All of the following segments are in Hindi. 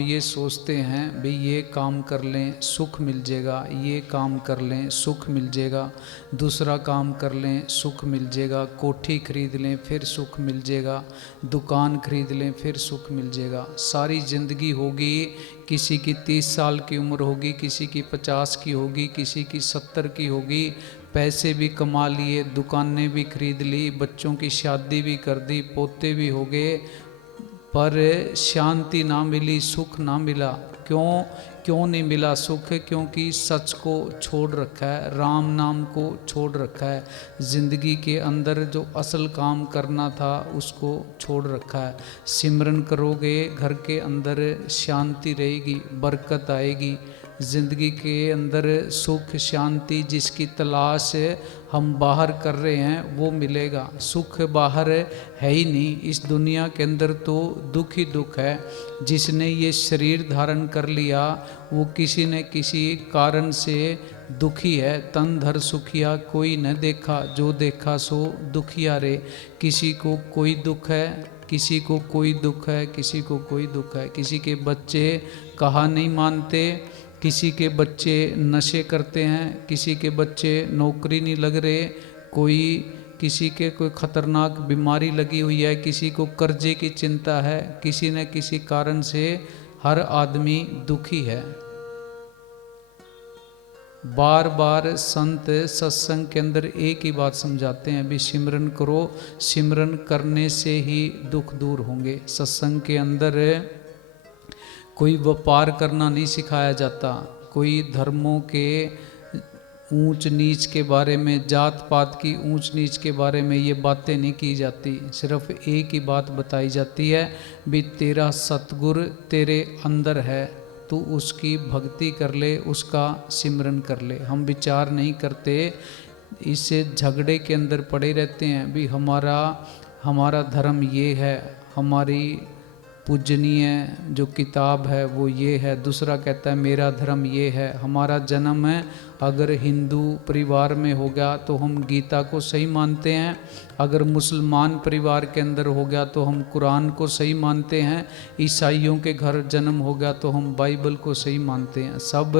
ये सोचते हैं भाई ये काम कर लें सुख मिल जाएगा, ये काम कर लें सुख मिल जाएगा, दूसरा काम कर लें सुख मिल जाएगा, कोठी खरीद लें फिर सुख मिल जाएगा, दुकान खरीद लें फिर सुख मिल जाएगा। सारी ज़िंदगी होगी, किसी की 30 साल की उम्र होगी, किसी की 50 की होगी, किसी की 70 की होगी, पैसे भी कमा लिए, दुकानें भी खरीद ली, बच्चों की शादी भी कर दी, पोते भी हो गए, पर शांति ना मिली, सुख ना मिला। क्यों नहीं मिला सुख? क्योंकि सच को छोड़ रखा है, राम नाम को छोड़ रखा है, ज़िंदगी के अंदर जो असल काम करना था उसको छोड़ रखा है। सिमरन करोगे घर के अंदर शांति रहेगी, बरकत आएगी, ज़िंदगी के अंदर सुख शांति जिसकी तलाश हम बाहर कर रहे हैं वो मिलेगा। सुख बाहर है ही नहीं, इस दुनिया के अंदर तो दुख ही दुख है। जिसने ये शरीर धारण कर लिया वो किसी न किसी कारण से दुखी है। तन धर सुखिया कोई न देखा, जो देखा सो दुखिया रे। किसी को कोई दुख है, किसी को कोई दुख है, किसी को कोई दुख है। किसी के बच्चे कहा नहीं मानते, किसी के बच्चे नशे करते हैं, किसी के बच्चे नौकरी नहीं लग रहे, किसी के कोई ख़तरनाक बीमारी लगी हुई है, किसी को कर्जे की चिंता है, किसी न किसी कारण से हर आदमी दुखी है। बार बार संत सत्संग के अंदर एक ही बात समझाते हैं, भी सिमरन करो, सिमरन करने से ही दुख दूर होंगे। सत्संग के अंदर कोई व्यापार करना नहीं सिखाया जाता, कोई धर्मों के ऊंच नीच के बारे में, जात पात की ऊंच नीच के बारे में ये बातें नहीं की जाती। सिर्फ एक ही बात बताई जाती है, भी तेरा सतगुरु तेरे अंदर है, तू उसकी भक्ति कर ले, उसका सिमरन कर ले। हम विचार नहीं करते, इससे झगड़े के अंदर पड़े रहते हैं, भी हमारा धर्म ये है, हमारी पूजनीय जो किताब है वो ये है, दूसरा कहता है मेरा धर्म ये है। हमारा जन्म है अगर हिंदू परिवार में हो गया तो हम गीता को सही मानते हैं, अगर मुसलमान परिवार के अंदर हो गया तो हम कुरान को सही मानते हैं, ईसाइयों के घर जन्म हो गया तो हम बाइबल को सही मानते हैं। सब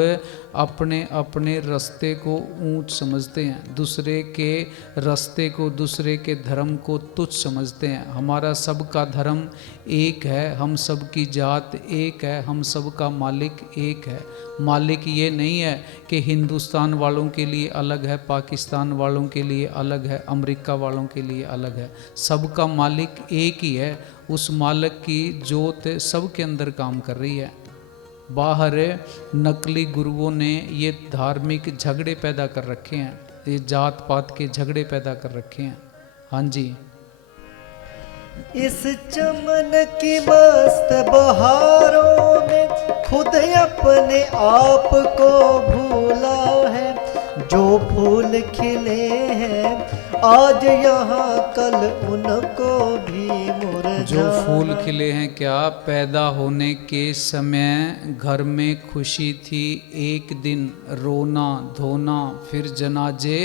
अपने अपने रास्ते को ऊंच समझते हैं, दूसरे के रास्ते को, दूसरे के धर्म को तुच्छ समझते हैं। हमारा सबका धर्म एक है, हम सब की जात एक है, हम सब का मालिक एक है। मालिक ये नहीं है कि हिंदुस्तान वालों के लिए अलग है, पाकिस्तान वालों के लिए अलग है, अमेरिका वालों के लिए अलग है। सबका मालिक एक ही है। उस मालिक की जोत सबके अंदर काम कर रही है। बाहर नकली गुरुओं ने ये धार्मिक झगड़े पैदा कर रखे हैं, ये जात पात के झगड़े पैदा कर रखे हैं। हाँ जी, इस चमन की मस्त बहारों में खुद अपने आप को भूला है। जो फूल खिले हैं आज यहाँ कल उनको भी मुरझाना। जो फूल खिले हैं क्या पैदा होने के समय घर में खुशी थी, एक दिन रोना धोना फिर जनाजे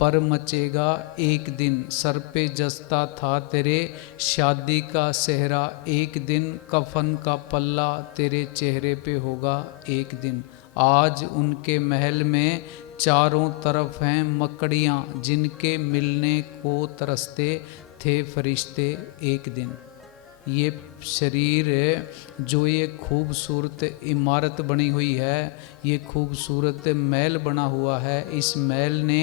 पर मचेगा एक दिन। सर पे जस्ता था तेरे शादी का सेहरा, एक दिन कफन का पल्ला तेरे चेहरे पे होगा एक दिन। आज उनके महल में चारों तरफ हैं मकड़ियाँ, जिनके मिलने को तरसते थे फरिश्ते एक दिन। ये शरीर जो ये खूबसूरत इमारत बनी हुई है, ये खूबसूरत महल बना हुआ है, इस महल ने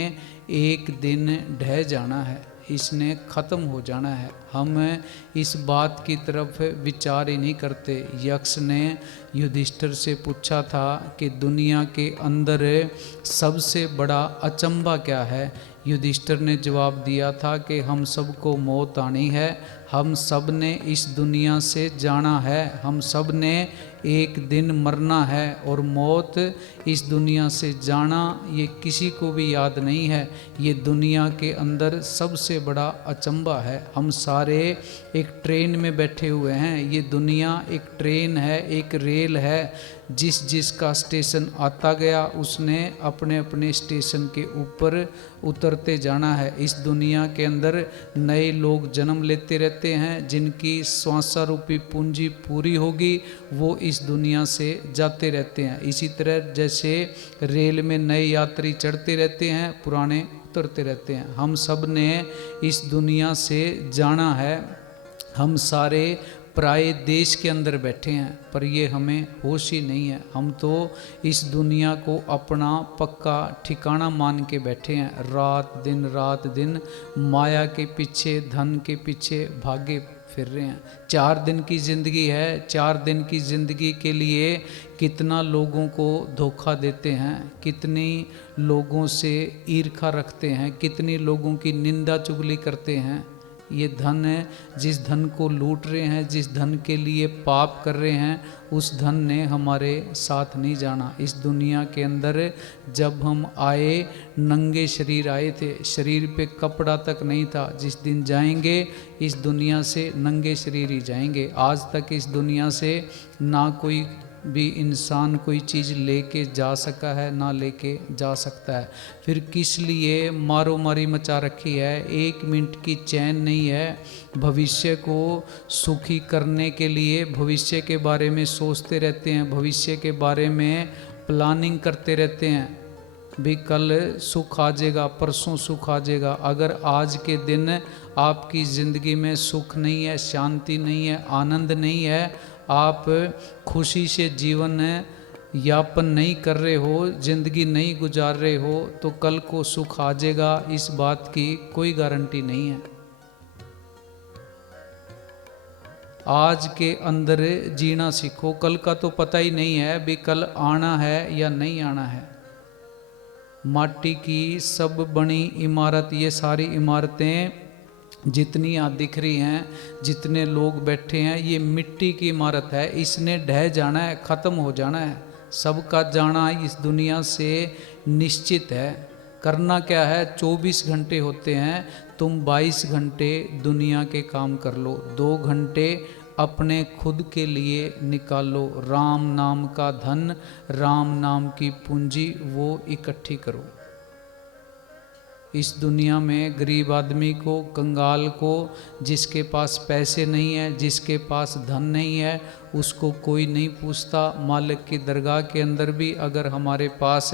एक दिन ढह जाना है, इसने ख़त्म हो जाना है। हम इस बात की तरफ विचार ही नहीं करते। यक्ष ने युधिष्ठिर से पूछा था कि दुनिया के अंदर सबसे बड़ा अचंभा क्या है। युधिष्ठिर ने जवाब दिया था कि हम सबको मौत आनी है, हम सब ने इस दुनिया से जाना है, हम सब ने एक दिन मरना है, और मौत इस दुनिया से जाना ये किसी को भी याद नहीं है। ये दुनिया के अंदर सबसे बड़ा अचंभा है। हम सारे एक ट्रेन में बैठे हुए हैं, ये दुनिया एक ट्रेन है, एक रेल है। जिसका स्टेशन आता गया उसने अपने अपने स्टेशन के ऊपर उतरते जाना है। इस दुनिया के अंदर नए लोग जन्म लेते रहते हैं, जिनकी श्वासा रूपी पूंजी पूरी होगी वो इस दुनिया से जाते रहते हैं। इसी तरह जैसे रेल में नए यात्री चढ़ते रहते हैं, पुराने उतरते रहते हैं। हम सब ने इस दुनिया से जाना है। हम सारे पराये देश के अंदर बैठे हैं, पर ये हमें होश ही नहीं है। हम तो इस दुनिया को अपना पक्का ठिकाना मान के बैठे हैं। रात दिन माया के पीछे, धन के पीछे भागे फिर रहे हैं। 4 दिन की ज़िंदगी है। 4 दिन की ज़िंदगी के लिए कितना लोगों को धोखा देते हैं, कितनी लोगों से ईर्ष्या रखते हैं, कितनी लोगों की निंदा चुगली करते हैं। ये धन है, जिस धन को लूट रहे हैं, जिस धन के लिए पाप कर रहे हैं, उस धन ने हमारे साथ नहीं जाना। इस दुनिया के अंदर जब हम आए, नंगे शरीर आए थे, शरीर पे कपड़ा तक नहीं था। जिस दिन जाएंगे इस दुनिया से नंगे शरीर ही जाएंगे। आज तक इस दुनिया से ना कोई भी इंसान कोई चीज़ लेके जा सका है, ना लेके जा सकता है। फिर किस लिए मारो मारी मचा रखी है, 1 मिनट की चैन नहीं है। भविष्य को सुखी करने के लिए भविष्य के बारे में सोचते रहते हैं, भविष्य के बारे में प्लानिंग करते रहते हैं। भी कल सुख आ जाएगा, परसों सुख आ जाएगा। अगर आज के दिन आपकी ज़िंदगी में सुख नहीं है, शांति नहीं है, आनंद नहीं है, आप खुशी से जीवन यापन नहीं कर रहे हो, जिंदगी नहीं गुजार रहे हो, तो कल को सुख आ जाएगा, इस बात की कोई गारंटी नहीं है। आज के अंदर जीना सीखो, कल का तो पता ही नहीं है भी कल आना है या नहीं आना है। माटी की सब बनी इमारत, ये सारी इमारतें जितनी यहाँ दिख रही हैं, जितने लोग बैठे हैं, ये मिट्टी की इमारत है। इसने ढह जाना है, ख़त्म हो जाना है। सबका जाना इस दुनिया से निश्चित है। करना क्या है, 24 घंटे होते हैं, तुम 22 घंटे दुनिया के काम कर लो, 2 घंटे अपने खुद के लिए निकालो। राम नाम का धन, राम नाम की पूंजी वो इकट्ठी करो। इस दुनिया में गरीब आदमी को, कंगाल को, जिसके पास पैसे नहीं है, जिसके पास धन नहीं है, उसको कोई नहीं पूछता। मालिक की दरगाह के अंदर भी अगर हमारे पास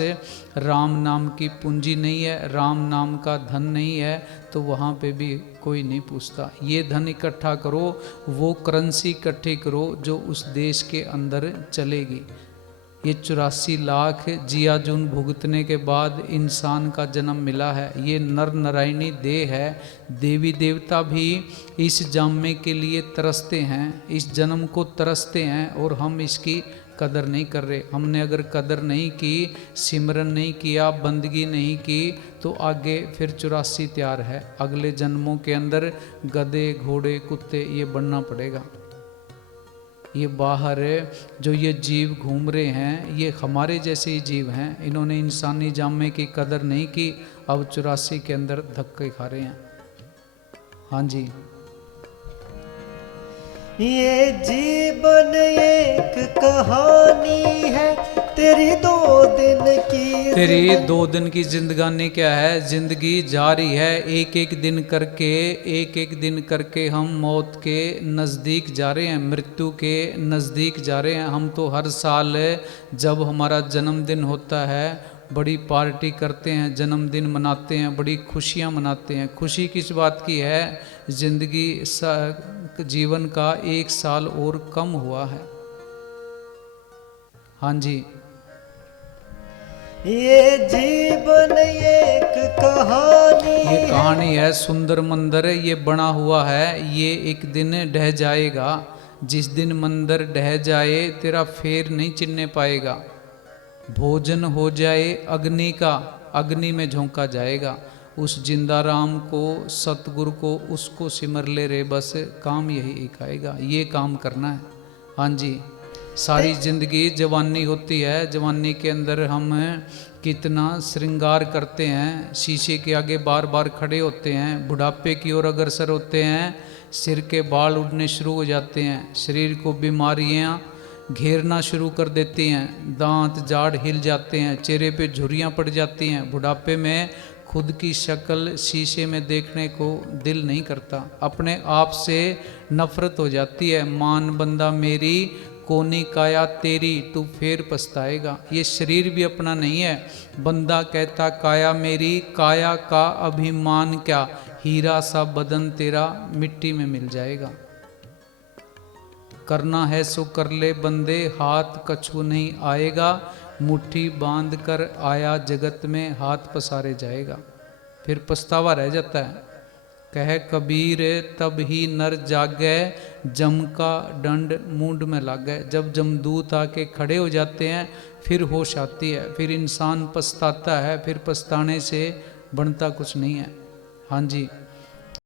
राम नाम की पूंजी नहीं है, राम नाम का धन नहीं है, तो वहाँ पे भी कोई नहीं पूछता। ये धन इकट्ठा करो, वो करेंसी इकट्ठी करो जो उस देश के अंदर चलेगी। ये 84 लाख जिया जून भुगतने के बाद इंसान का जन्म मिला है। ये नर नारायणी देह है। देवी देवता भी इस जामे के लिए तरसते हैं, इस जन्म को तरसते हैं, और हम इसकी कदर नहीं कर रहे। हमने अगर कदर नहीं की, सिमरन नहीं किया, बंदगी नहीं की, तो आगे फिर 84 तैयार है। अगले जन्मों के अंदर गधे, घोड़े, कुत्ते ये बनना पड़ेगा। ये बाहर जो ये जीव घूम रहे हैं, ये हमारे जैसे ही जीव हैं। इन्होंने इंसानी जामे की कदर नहीं की, अब 84 के अंदर धक्के खा रहे हैं। हाँ जी, ये जीवन एक कहानी है, तेरी 2 दिन की जिंदगानी क्या है, जिंदगी जारी है। एक एक दिन करके हम मौत के नज़दीक जा रहे हैं, मृत्यु के नज़दीक जा रहे हैं। हम तो हर साल जब हमारा जन्मदिन होता है बड़ी पार्टी करते हैं, जन्मदिन मनाते हैं, बड़ी खुशियां मनाते हैं। खुशी किस बात की है, जिंदगी जीवन का 1 साल और कम हुआ है। हाँ जी, ये जीवन एक कहानी, ये कहानी है, सुंदर मंदिर ये बना हुआ है, ये एक दिन ढह जाएगा। जिस दिन मंदिर ढह जाए तेरा फेर नहीं चिन्हने पाएगा। भोजन हो जाए अग्नि का, अग्नि में झोंका जाएगा। उस जिंदा राम को, सतगुरु को, उसको सिमर ले रे, बस काम यही एक आएगा। ये काम करना है। हाँ जी, सारी जिंदगी जवानी होती है, जवानी के अंदर हम कितना श्रृंगार करते हैं, शीशे के आगे बार बार खड़े होते हैं। बुढ़ापे की ओर अग्रसर होते हैं, सिर के बाल उड़ने शुरू हो जाते हैं, शरीर को बीमारियां घेरना शुरू कर देती हैं, दांत जाड़ हिल जाते हैं, चेहरे पे झुर्रियाँ पड़ जाती हैं। बुढ़ापे में खुद की शक्ल शीशे में देखने को दिल नहीं करता, अपने आप से नफरत हो जाती है। मान बंदा मेरी कोनी काया तेरी, तू फिर पछताएगा। ये शरीर भी अपना नहीं है। बंदा कहता काया मेरी, काया का अभिमान क्या, हीरा सा बदन तेरा मिट्टी में मिल जाएगा। करना है सो कर ले बंदे, हाथ कछु नहीं आएगा। मुट्ठी बांध कर आया जगत में, हाथ पसारे जाएगा। फिर पछतावा रह जाता है। कह कबीर तब ही नर जागे, जम का दंड मूंड में लागे। जब जमदूत आके खड़े हो जाते हैं फिर होश आती है, फिर इंसान पछताता है। फिर पछताने से बनता कुछ नहीं है। हाँ जी।